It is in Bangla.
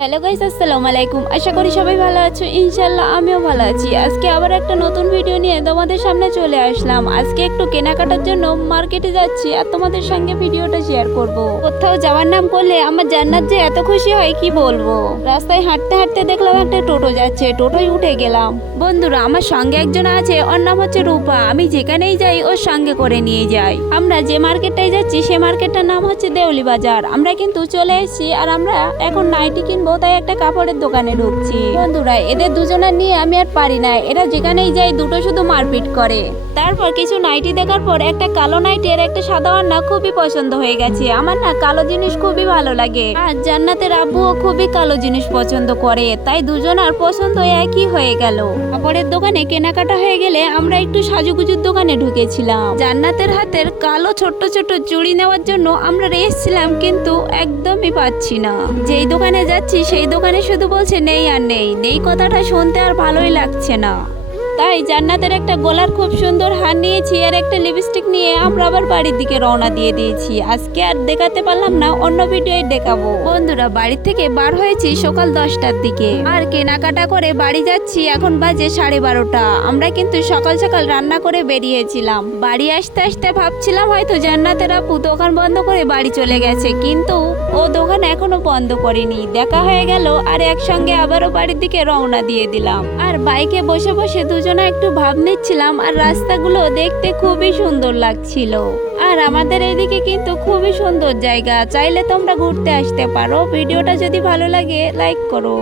হ্যালো গাইস, আসসালামু আলাইকুম। আশা করি সবাই ভালো আছো। ইনশাল্লাহ আমিও ভালো আছি। আজকে আবার একটা নতুন ভিডিও নিয়ে তোমাদের সামনে চলে আসলাম। আজকে একটু কেনাকাটার জন্য মার্কেটে যাচ্ছি আর তোমাদের সঙ্গে ভিডিওটা শেয়ার করব। কোথাও যাওয়ার নাম করলে আমার জান্নাত যে এত খুশি হয় কি বলবো। রাস্তায় হাঁটতে হাঁটতে দেখলাম একটা টোটো যাচ্ছে, টোটোয় উঠে গেলাম। বন্ধুরা, আমার সঙ্গে একজন আছে, ওর নাম হচ্ছে রূপা। আমি যেখানেই যাই ওর সঙ্গে করে নিয়ে যাই। আমরা যে মার্কেটটায় যাচ্ছি সে মার্কেটটার নাম হচ্ছে দেউলি বাজার। আমরা কিন্তু চলে এসেছি আর আমরা এখন নাইটি কিনবো, তাই একটা কাপড়ের দোকানে ঢুকছি। বন্ধুরা, এদের দুজনের নিয়ে আমি আর পারি না। এরা যেখানেই যাই দুটো শুধু মারপিট করে। তারপর কিছু নাইটি দেখার পর একটা কালো নাইটি আর একটা সাদা ওড়না খুবই পছন্দ হয়ে গেছে। আমার না কালো জিনিস খুবই ভালো লাগে আর জান্নাতের আব্বুও খুবই কালো জিনিস পছন্দ করে, তাই দুজনার পছন্দ একই হয়ে গেল। কাপড়ের দোকানে কেনাকাটা হয়ে গেলে আমরা একটু সাজুগুজুর দোকানে ঢুকেছিলাম। জান্নাতের হাতের কালো ছোট্ট ছোট্ট চুড়ি নেওয়ার জন্য আমরা এসেছিলাম, কিন্তু একদমই পাচ্ছি না। যেই দোকানে যাচ্ছি সেই দোকানে শুধু বলছে নেই আর নেই নেই। কথাটা শুনতে আর ভালোই লাগছে না। তাই জান্নাতের একটা গলার খুব সুন্দর হার নিয়েছি আর একটা লিপস্টিক নিয়ে আমরা আবার বাড়ির দিকে রওনা দিয়ে দিয়েছি। আজকে আর দেখাতে পারলাম না, অন্য ভিডিওয় দেখাবো। বন্ধুরা, বাড়ির থেকে বার হয়েছি সকাল 10টার দিকে আর কেনাকাটা করে বাড়ি যাচ্ছি। এখন বাজে 12:30। আমরা কিন্তু সকাল সকাল রান্না করে বেরিয়েছিলাম। বাড়ি আসতে আসতে ভাবছিলাম হয়তো জান্নাতের আপু দোকান বন্ধ করে বাড়ি চলে গেছে, কিন্তু ও দোকান এখনো বন্ধ করেনি। দেখা হয়ে গেল আর একসঙ্গে আবারও বাড়ির দিকে রওনা দিয়ে দিলাম। আর বাইকে বসে বসে দুজনে একটু ভাব নিচ্ছিলাম আর রাস্তাগুলো দেখতে খুবই সুন্দর লাগছিল। আর আমাদের এদিকে কিন্তু খুবই সুন্দর জায়গা, চাইলে তোমরা ঘুরতে আসতে পারো। ভিডিওটা যদি ভালো লাগে লাইক করো।